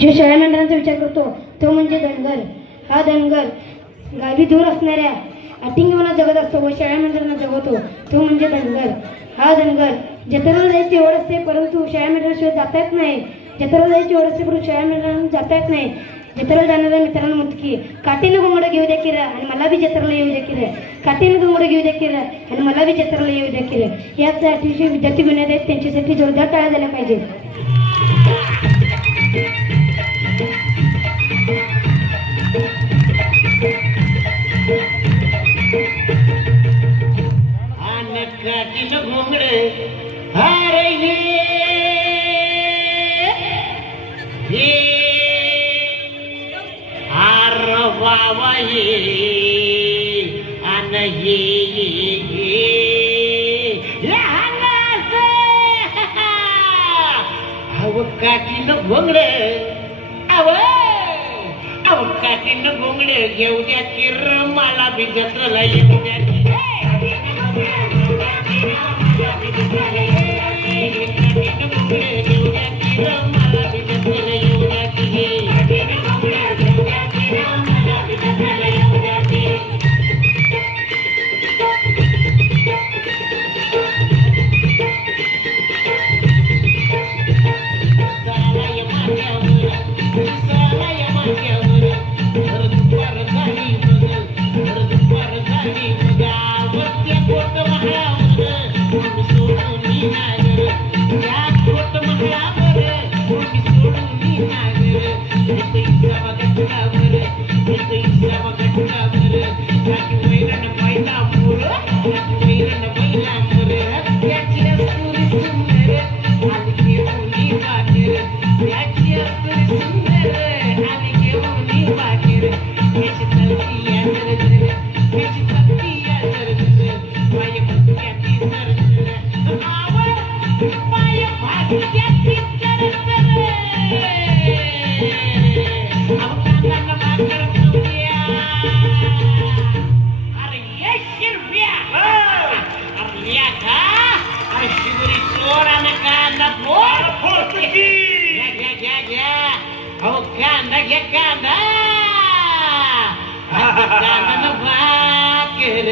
जो शाळा मंडळांचा विचार करतो तो म्हणजे धनगर. हा धनगर गावी दूर असणाऱ्या अटिंगवना जगत असतो व शाळा मंडळांना जगवतो तो म्हणजे धनगर. हा धनगर जत्रेला जायची ओढ असते परंतु शाळा मंडळाशिवाय जाता येत नाही. जत्रेला जायची ओढ असते परंतु शाळा मंडळांना जाता येत नाही. जत्रेला जाणाऱ्या मित्रांना की काटेनं घोंगडं घेऊ द्या किरा आणि मला बी जत्रेला येऊ द्या किरा. काटेनं घोंगडं घेऊ द्या किरा आणि मला बी जत्रेला येऊ द्या किरा. याच अतिशय विद्यार्थी गुन्हे आहेत त्यांच्यासाठी जोरदार टाळ्या झाल्या पाहिजेत. बाबा ये अन घोंगड. अव घोंगड घेऊ द्या किर मला बी जत्रेला येऊ द्या अरे अरे शिवरी चोर आणि कांदा फोड घ्या घ्या घ्या घ्या कांदा घ्या न भाकर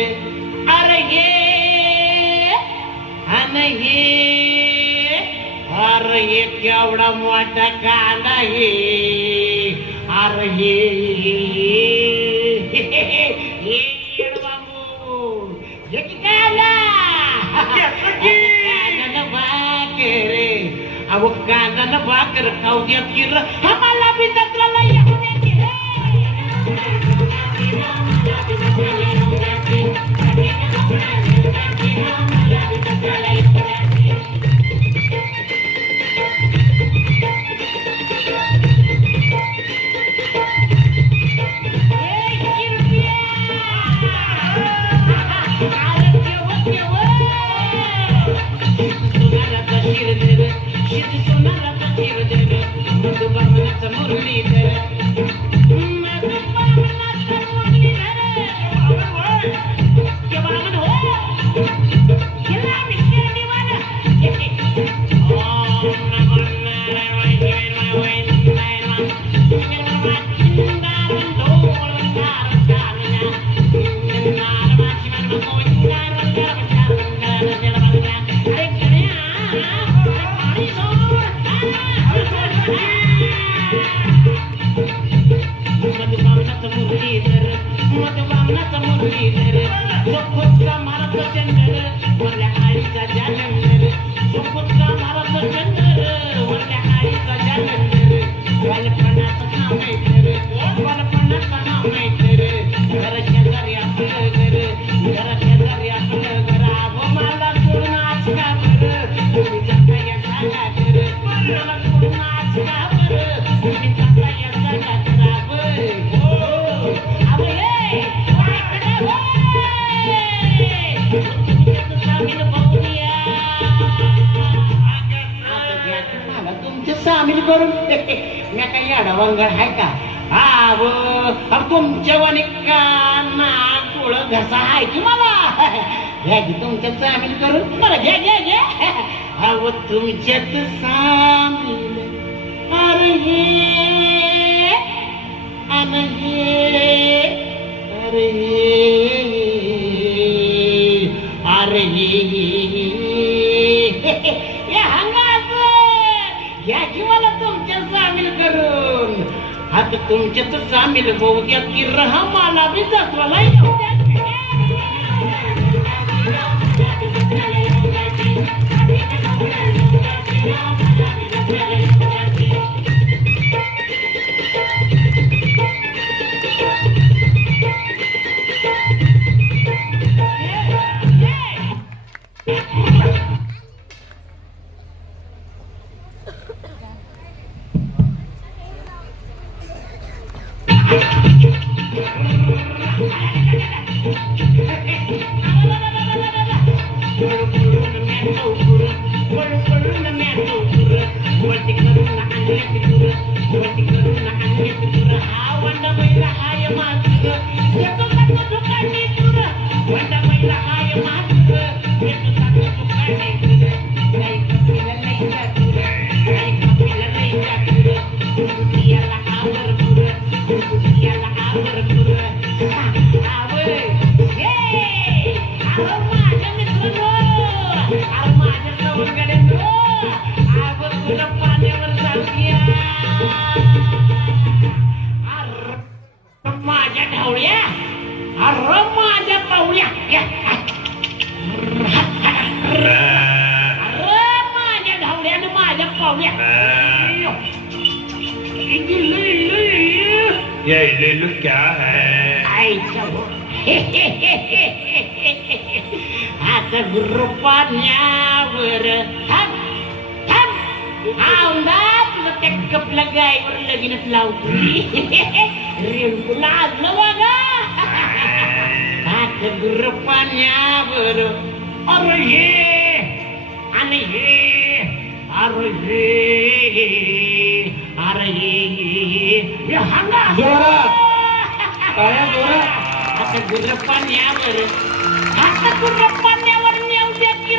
अरे ये अन ये अरे ये केवढा मोठा कांदा हे अरे हे बाबू ये की कांदा कांदा भाकर अहो कांदा न भाकर खाऊ द्या की आम्हाला बी जत्राला येऊ द्या की तुमचे अभंग आहे का? आव तुमच्या वनिकांना टोळ घसा आहे तुम्हाला घ्या की तुमच्या सामील करून तुम्हाला घ्या घ्या घ्या अव तुमच्यात सामील अरे हे अन हे अरे हे. तुमच्यातच होऊ द्या की रहा मला बी जत्राला Thank you. Thank you. इल्लू, इल्लू, आता गुरुपाण्यावर थांब थांब आवडा तुला त्या कपल्या गायवर लगीनच लावतो रेणकू लाजलं बघा आता गुरुपाण्यावर अरे हे आणि हे अरे हे. अरे हे हे हांगा जोरात. टाळ्या जोरात. आता आता नेऊ द्या की